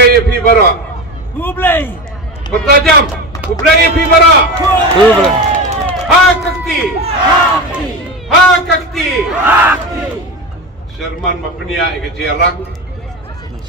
Hublai pi bara. Hublai. Bertajam. Hublai pi bara. Hublai. Hakti. Hakti. Hakti. Hakti. Sherman mapnia ikajialang.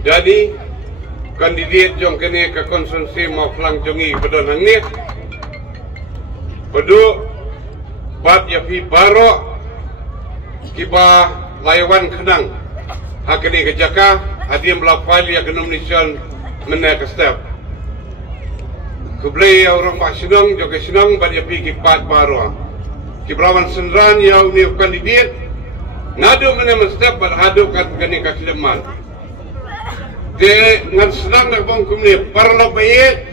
Jadi kandidat jong kene ke konsumsi mau pelang jongi pada nangit. Padu bat ya pi baro kiba layawan kenang. Hakini kejaka hadim lafal ya nomination menaik step. Kublai orang masinong juga sinong bat ya pi kipat baro. Kibrawan sendran ya uni kandidat ngadu menaik step bat hadu kat kene kasleman. De ngan senang nak bang kumni parlo bayi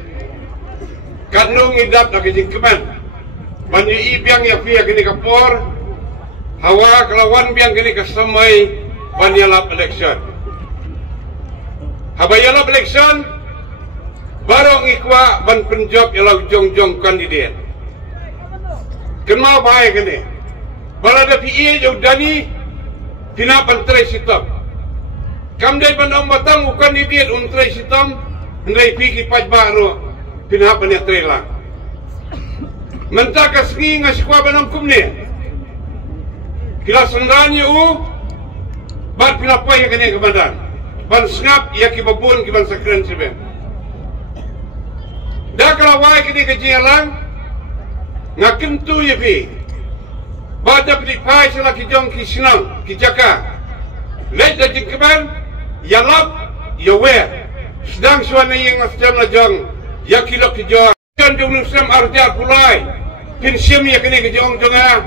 kanung idap nak jingkeman banyu ibiang ya pia kini kapor hawa kelawan biang kini kesamai banyalap election habayalap election barong ikwa ban penjob yalau jong kandidat kenal baik kini balada PE jauh dani tina pantrai sitam kamdai bandang batang bukan didiet untrai sitam hendai piki paj baru pinap banyak trailer mentaka sengi ngasikwa bandang kumne kila sengrannya bat pinapai yang kena ke badan ban sengap ia kibabun kiban sakren seben dah kalawai kini kejialang ngakentu ya pi bada pilipai selaki jong kisinang kijaka lej dah jingkeban yalap yawer sedang suana yang nasjam lajang yakilok kijong kan jong nusam arja pulai pinsim ya kini kijong jonga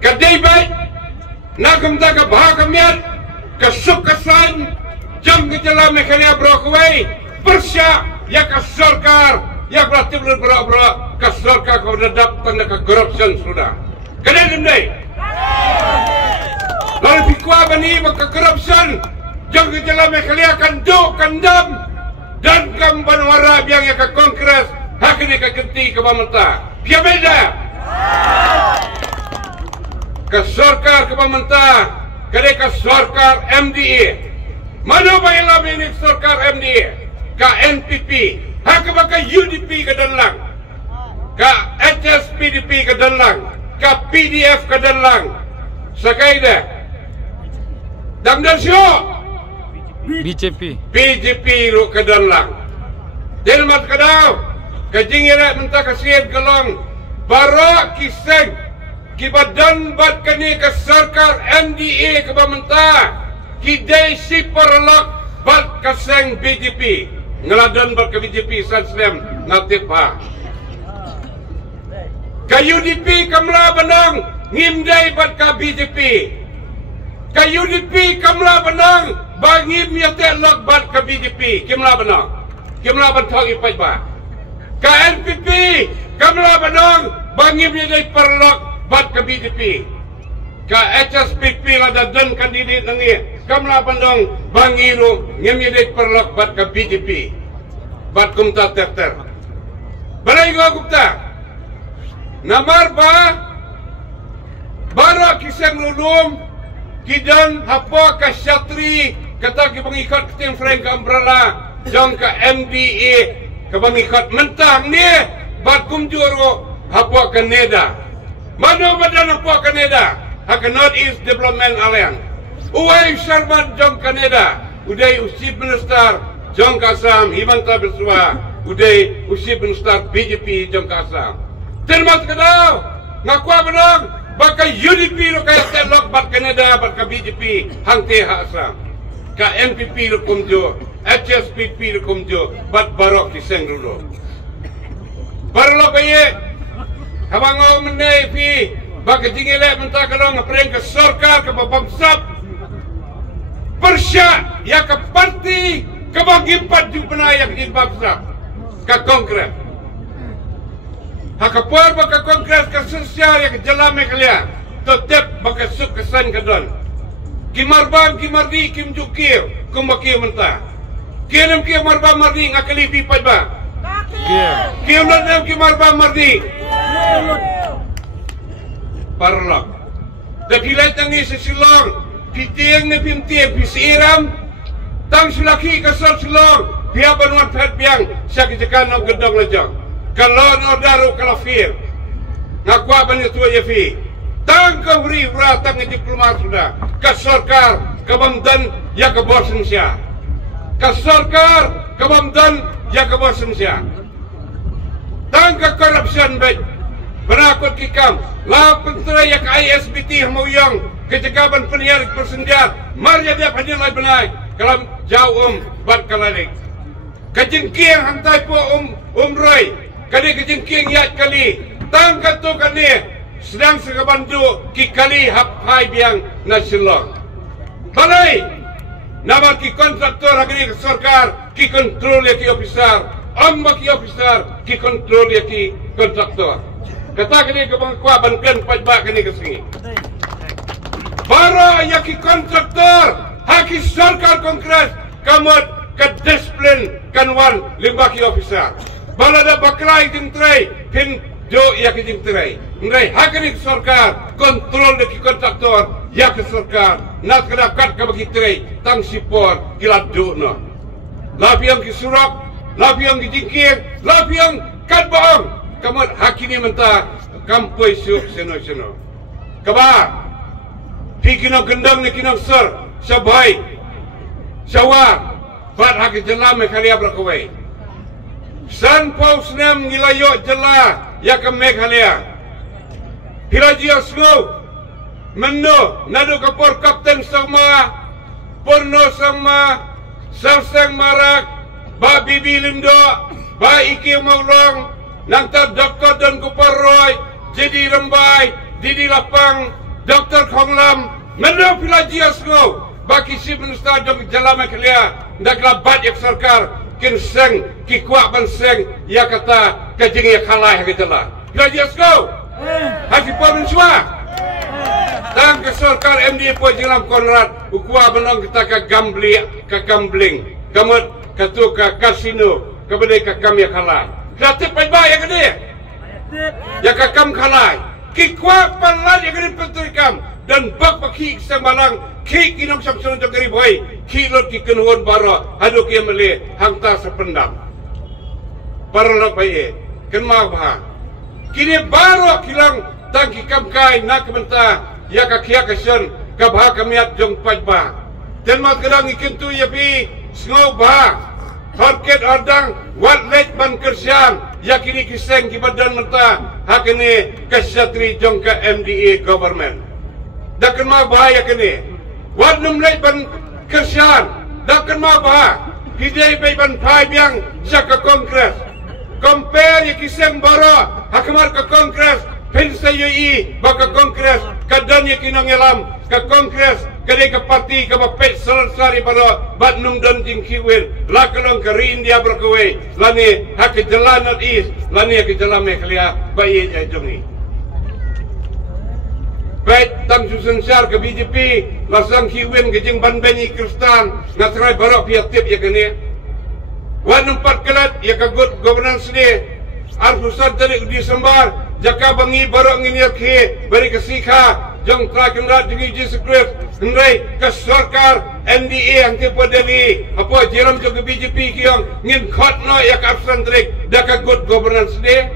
kadai baik nakam tak bahakamiat kasuk kasan jam kejala mekania brokawai persya ya kasorkar ya beratib berak kasorkar kau dadap tanda ke corruption sudah kadai dendai lalu pikwa bani maka corruption jang kejala mekalia kan do kandam dan kambanwara biang ya ke kongres hakini ke kenti ke pamenta dia beda ke sorkar ke pamenta kade ke sorkar MDA mana bayalah ini sorkar MDA ke NPP hak ke UDP ke danlang ke HSPDP ke danlang ke PDF ke danlang sakaida damdan sio BJP lu ke danlang delmat kadau kajingira mentah kasihan kelong barak kiseng kibadan bat kani ke sarkar MDA ke pemerintah kidai si perlok bat kaseng BJP ngeladan bat ke BJP sansem natif ha ke UDP kamla benang ngimdai bat ke BJP ke UDP kamla benang bangim ya telok bat ke BJP kimla benang kimla bentok ipai ba ke NPP kamla benang bangim ya dai perlok bat ke BJP ke HSPP lada dan kandidat nangi kamla benang bangiru ngim ya dai perlok bat ke BJP bat kumta terter balai go gupta namar ba bara kisang lulum kidan hapa ka syatri kata ki pengikat keting Frank umbrella jang ka MDA ke pengikat mentang ni bat kumjuro hapa ka neda mana badan hapa ka neda hak North East Development Alliance uai syarbat jang ka neda udai usib minister jang ka Assam Himanta Biswa udai usib minister BJP jang ka Assam termat kadau ngakwa benang baka UDP lo kaya telok bat Canada bat ka BJP hang te ha Assam ka NPP lo kumjo HSPP lo kumjo bat barok kiseng dulu barlo baye habang menai pi baka jingile mentah kalau ngapreng ke sarkar ke babamsap persya ya ke parti ke bagimpat jubenayak di babamsap ke kongres hakapur baka kongres ke sosial yang jelame kalian tetap baka suk kesan kedon kimarbam kimardi kimjukir kumbakir mentah kiam kimarbam mardi ngakali pipat ba kiam dan kimarbam mardi parlok dah pilai tangi sesilong pitiang ni pimtiang pisiram tang silaki kesal selong pihak Banuan Pet biang siya kejakan ng gendong lejong kalau no daru kalafir ngakwa banyak tua yafi tang kawri tang diploma sudah kasorkar kabamdan ya kabosan siya kasorkar kabamdan ya kabosan siya tang ka korupsian baik penakut kikam la pentera ya ka ISBT hamoyang kejagaban penyiar persendiat marja dia panilai benai kalam jauh bat kalalik kejengking hantai po roy kali kejengking yat kali tang katu kali sedang segabandu ki kali hapai biang nasional balai nama ki kontraktor agri sarkar ki kontrol ya ki officer amma ki officer ki kontrol ya ki kontraktor kata kini ke bangkwa bankan pajak kini ke sini para ya ki kontraktor haki sarkar kongres kamot ke disiplin kanwan limbaki officer balada baklai jintrai pin jo ya ki jintrai ngai hakini sarkar kontrol de ki kontraktor ya ki sarkar nak kedakat ke bagi trai tang sipor kilat do no lapiang ki surak lapiang ki jingking lapiang kat baong kamot hakini menta kampoi suk seno kabar pikino gendang ni kinong sir sabai sawar bat hak jela me khalia brakawai san paus nem ngilayo jela ya ke me khalia pirajia sgo mendo nadu kapor kapten sama porno sama sarsang marak ba bibi lindo ba iki maulong nantar doktor dan kuparoy jadi rembai didi lapang doktor khonglam mendo pirajia sgo baki si minister dong jalama kelia ndak labat yak sarkar kin seng ki kwa ban seng ya kata kajing ya khalai ha jala let's go hasi pon swa tang ke sarkar MD po jilam konrad ukwa banong kita ka gambling kamot katu ka kasino kabade ka kam ya khalai gratis pai ba ya gede ya ka kam khalai ki kwa panlan ya gede petrikam dan bak pakhi samalang ki kinong samsun jong gari boy ki lot ki kenhon baro hadu ki mele hangta sependam paralak baye kenma bah kini baro kilang tangki kamkai nak menta ya ka kia kasen ka bah kamiat jong pajba dan mat kedang ikin tu ya pi sngo bah harket ardang wat let ban kersian ya kini kiseng ki badan menta hakene kasyatri jong ka MDA government dakan ma bahaya kini wat numlai ban kersian dakan ma bah hidai bai ban pai biang saka kongres compare ya kiseng baro hakamar ka kongres pensa yoi baka kongres kadan ya kinangelam ka kongres kade ka parti ka bapet sari baro bat num dan jingkiwin lakalong ka India berkawai lani hak jalan not east lani hak jalan meklia bai ya jongi baik tang susun syar ke BJP lasang kiwin ke jeng ban benyi kristan ngatrai barok pihak tip ya kene wan empat kelat ya kagut governance ni arfusan tadi di sembar jaka bangi barok ngini ke bari kesikha jong trakendrat jengi Jesus Christ ngai ke sarkar NDA ang tipe deli apa jeram ke BJP kiong ngin khot no ya kapsan trik da kagut governance ni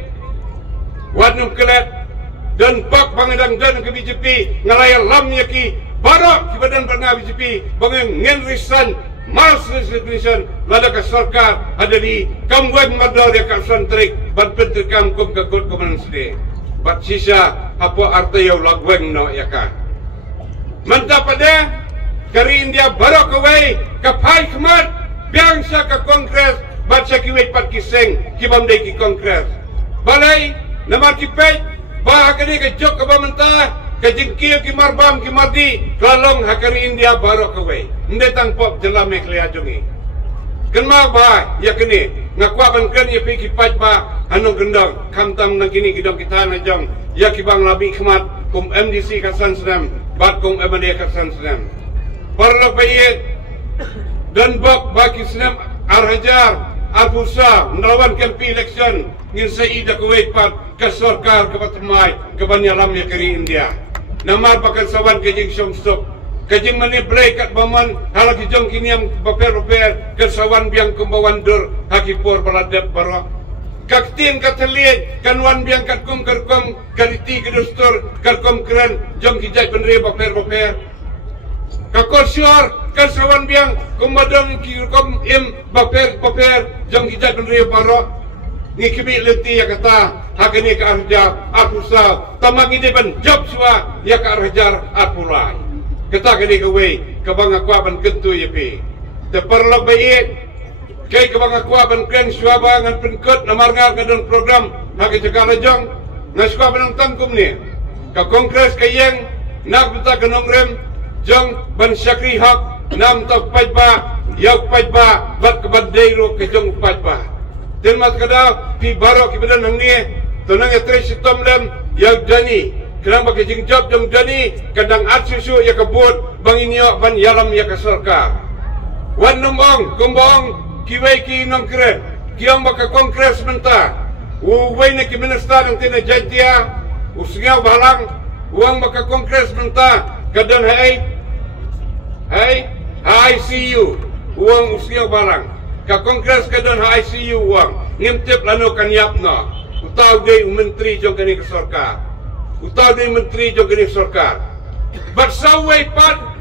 wan kelat dan pak pangedang dan ke BJP ngalaya lamnya ki barok ki badan pernah BJP bangen ngenrisan mas resignation lada ke sarkar ada di kamwen madal ya kapsan trik ban pentrikam kum ke good governance day bat sisa apa arti yau lagweng no ya ka mantap pada kari India barok away kapai kemat biangsa ke kongres bat sakiwet pat kiseng ki bamdai ki kongres balai nama ki pej bah kini ke jok ke bamenta ke jengkil ki marbam ki mardi kalong hakari India barok away ndetang pop jela meklia jongi kenma bah ya kini ngakwa ban kan ya pi ki paj ba anong gendang kamtam nang kini kidong kita na jong ya ki bang labi khmat kum MDC kasan senam bat kum MD kasan senam parlo baye dan bak baki senam arhajar Al-Fursa melawan kempi election ngin saida kuwait pat ke sarkar ke patemai ke banyalam ya kari India namar pakan sawan ke jing song stop kajing maniblay kat baman halaki jong kiniam baper kesawan biang kumbawan dur hakipur baladap baro kaktin katalian kanwan biang katkum kerkom kariti kedustur kerkom keren jong kijai penri baper kakosyor kesawan biang kumbadong kirkom im baper jong kijai penri baro ngikimi leti ya kata hakini ka arja apusa tamang ini ban job swa ya ka arjar apulai kata kini kawe kabang akwa ban kentu yepi te perlo bayi kay kabang akwa ban kren swa bangan penkut namarngar kadon program haki cakala jong naswa ban tangkum ni ka kongres kayeng nak beta kenongrem jong ban syakri hak nam tak pajba yak pajba bat kebadai ro ke jong pajba dan mat kada pi barok ki badan hang ni tonang etre sitom lem yang jani kenang bagi jing job jong jani kadang at susu ya kebut bang inyo ban yalam ya ka sarkar wan nombong kumbong kiwai ki nong kren kiam baka kongres menta uwai na ki minister ng tina jantia usngaw balang uang baka kongres menta kadang hai see you uang usngaw balang ka kongres kadon ha ICU uang ngimtip lano kanyap na utaw day menteri jong kani ka sarkar utaw day menteri jong kani sarkar barsaway pat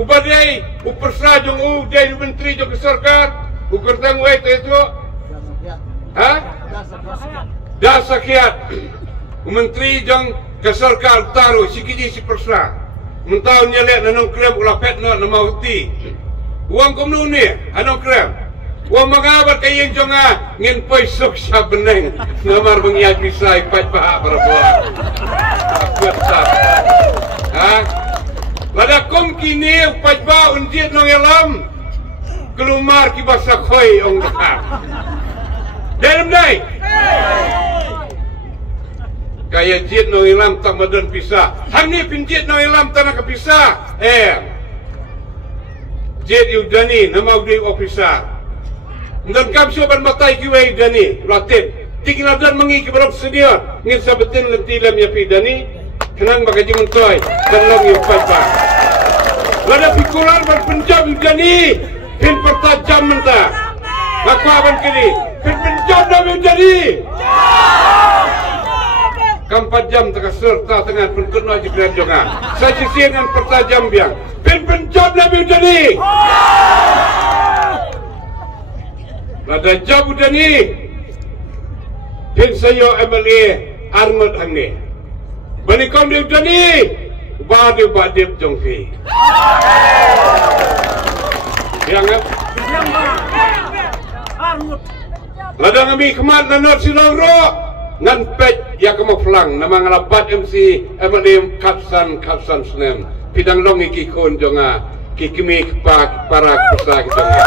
ubaday upersa jong day menteri jong ka sarkar ukertang way teto ha dasakiat menteri jong ka sarkar taro sikiji si persa muntaw nyalek nanong krem ulapet no na mauti uang kumno ni anong krem Wang mangabat kayong jonga ngin poisok siya beneng namar mengiyak bisa ipat paha berbuat akut sah ha lada kum kini upat ba unjit nong elam kelumar kibasa koi ong dahar dalam day kaya jit nong elam tak madan pisah hang ni pinjit nong elam tanah kepisah jit yudani nama udai ofisar dan kamsyo ban matay kiway dani latin tinggal dan mengi kibarok senior ngin sabetin lentilam ya pidani kenang bagaji mentoy dalong yung papa lada pikulan ban penjam dani pin pertajam menta makwa ban kini pin penjam dami dani kampat jam tengah serta tengah penkut wajib dan jonga saya sisi dengan pertajam biang pin penjam dami dani Lada jauh dani pin sayo MLA Arnold hangni bani kom dia dani badip jongfi yang lada ngami kemat nanot silong ro ngan pet ya kemo flang nama ngalabat MC MLA kapsan senem pidang long iki kon jonga kikimi pak para kusa jonga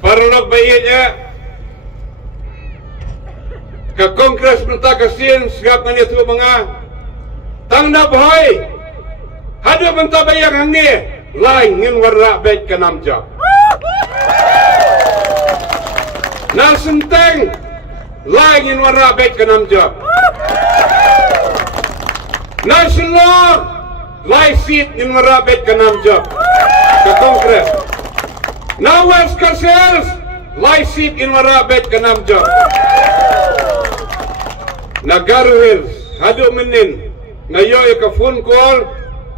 Paralog bayitnya ke kongres minta kasihan segap ngani tu mga tangna bahay hada minta bayang hangni lain ngin warra bet ke namjak nasenteng lain ngin warra bet ke namjak nasional lain seat ngin warra bet ke namjak ke kongres Nawas Kasels Laisip in Warabet Kanam Job Nagaru Hills Hado Menin Ngayoy ka phone call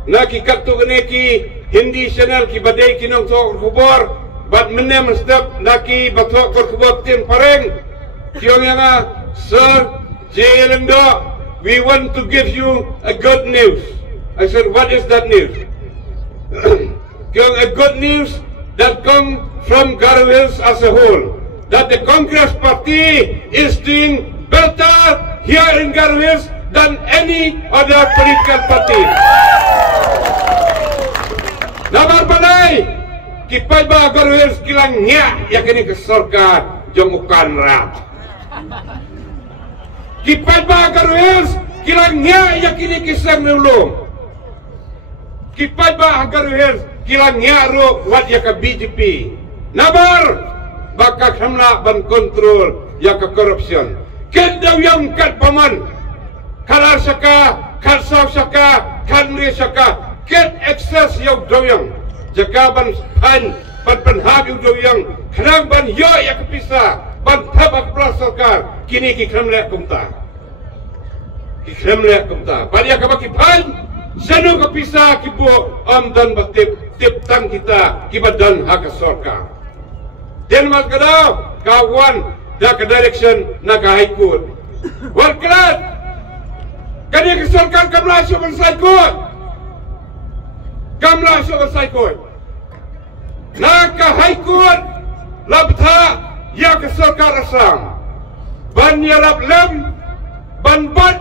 Nakikatu kaneki Hindi channel ki badai kinong tok kubor Bat menem step Naki batok korkubor tin pareng Kiyong nga Sir Jayalendo We want to give you a good news I said what is that news Kiyong a good news that come from Garo Hills as a whole, that the Congress Party is doing better here in Garo Hills than any other political party. Namar balay, kipay ba Garo Hills kilang niya yakini kesorka jongukan ra. Kipay ba Garo Hills kilang niya yakini kisang nulong. Kipay ba Garo Hills kilang nyaro wat ya ka BJP nabar baka hamla ban kontrol ya ka korupsyon kedaw yang kat paman kalar saka kan sau syaka, kan ria syaka, get access yang doyang, jakaban ban penhab yang doyang, kenang ban yo ya kepisah, ban tabak pelasarkan, kini kikram lek kumta. Kikram lek kumta. Pada kabaki pan, sanu kepisah kibu dan batip tip tang kita kibadan hak sorka. Dan mat kadau kawan dah ke direction nak high court. Warkelat kani kesorkan kamla syukur saikut. Kamla syukur saikut. Nak high court labtha ya kesorkan asam. Ban ya lem ban bat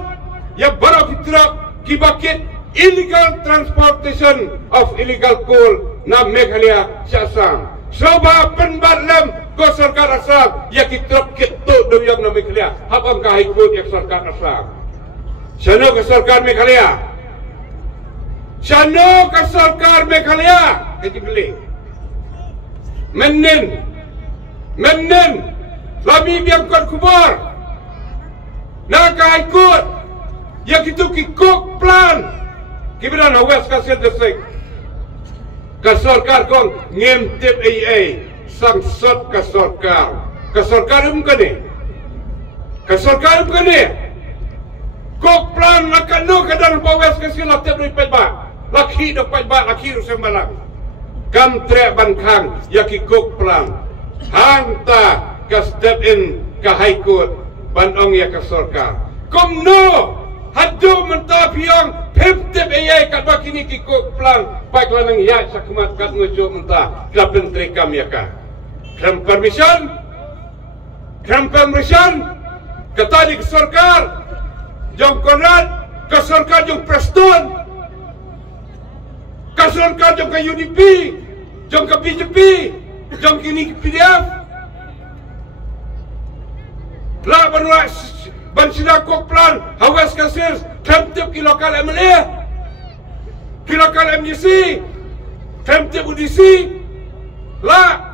ya barok kitrak kibakit illegal transportation of illegal coal na Meghalaya Assam. Soba penbarlam ko sarkar Assam ya kitrap kitto doyang na Meghalaya habang kahikot ya sarkar Assam. Sano ka sarkar Meghalaya? Sano ka sarkar Meghalaya? Kajigli. Menen labi biyang kon kubor na kahikot ya kitu kikok plan kibiran hawas kasih desek kasorkar kong ngintip AA sangsot kasorkar bukan kok plan nakano kadang hawas kasih latip dari pajba laki dok pajba laki rusem malang kam tre bankang yaki kok plan hangta ka step in ka high court bandong ya kasorkar kom no hadu mentapiyong pemtep ayai kat bakini kikuk plan baik lanang ya sakmat kat ngucuk mentah klapen trekam ya ka kram permission kata di kesorkar jom konrad kesorkar jom Preston kesorkar jom ke UDP jom ke BJP jom kini ke PDF lah beruas ban sinakok plan hawas kasir temtip ki lokal MLA ki lokal MDC temtip UDC la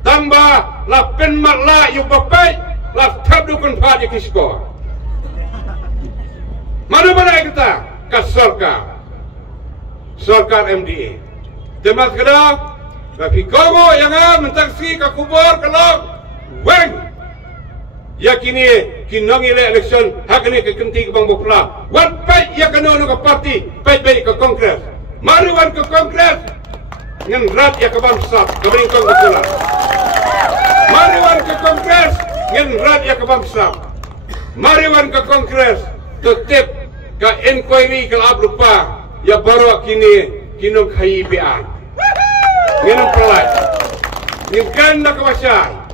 tambah la penmat la yu bapai la tabdukun padi kisko mana kita sorkar MDA temat kada bagi komo yang mentaksi ka kubur kalau weng yakini kinongi election hakini ke kenti ke bang bokla wan pai ya kanono ke parti pai ke kongres mari wan ke kongres ngen rat ya ke bangsa ke bingkong bokla mari wan ke kongres ngen rat ya ke bangsa mari wan ke kongres tetep ke inquiry ke abrupa ya baru kini kinong KIBA ngen pelaj ngen kanda kawasan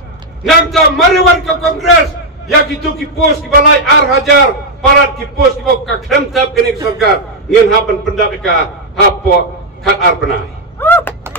Nangta mariwan ke kongres ya gitu kipos ki balai ar hajar parat kipos ki bok ka kemtap kini sarkar ngin hapan pendap ka hapo kat ar penai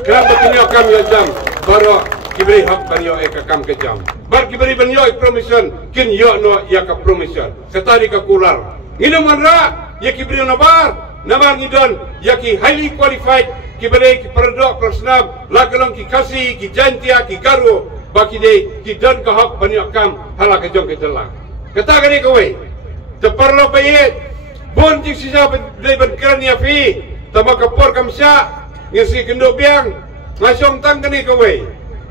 kram betinyo kam ya jam baro kibri hap banyo ka kam ke jam bar kibri banyo promission kin yo no ya ka promission setari ka kular ngino manra ya kibri no bar namar ngidon ya ki highly qualified kibri ki perdok prosnab lakalong ki kasi ki jantia ki garu baki day kidan kahak banyak kam hala kejong kejelang kata kani kowe teperlo payet bon jik sisa day berkeran ya fi tama kapor kamsya ngisi kendo biang ngasong tang kani kowe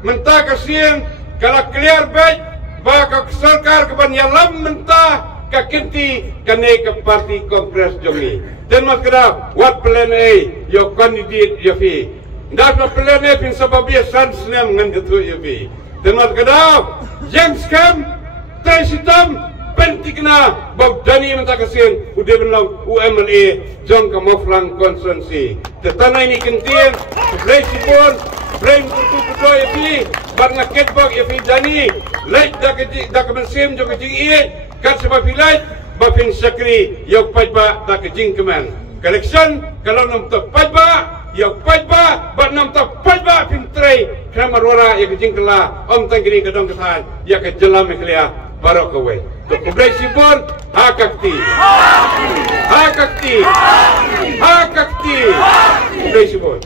mentah kasien kala clear baik baka sarkar keban yalam mentah ka kenti kane ke parti kongres jongi dan mas kedap what plan A your candidate ya fi ndak plan A pin sababia sans nem ngan ketu ya fi Dengar kedap, yang scam, tersitam, pentingna, bau dani mentah kasin, udah belang UMLA, jom ke moflang konsensi. Tetanah ini kentien, sebelah sipun, brain kutu ya fi, barna ketbok ya fi dani, light dah kemensim jom kejing iye, kat sebab filai, bapin sakri, yok pajba dah kejing keman. Collection, kalau nampak pajba, yok pajba, bar nampak pajba pintrai, kamar wara ya kejing kela, om tangkiri kedong kesan, ya kejelam iklia, barok kowe. Tuk kublai sipun, hakakti, kublai sipun.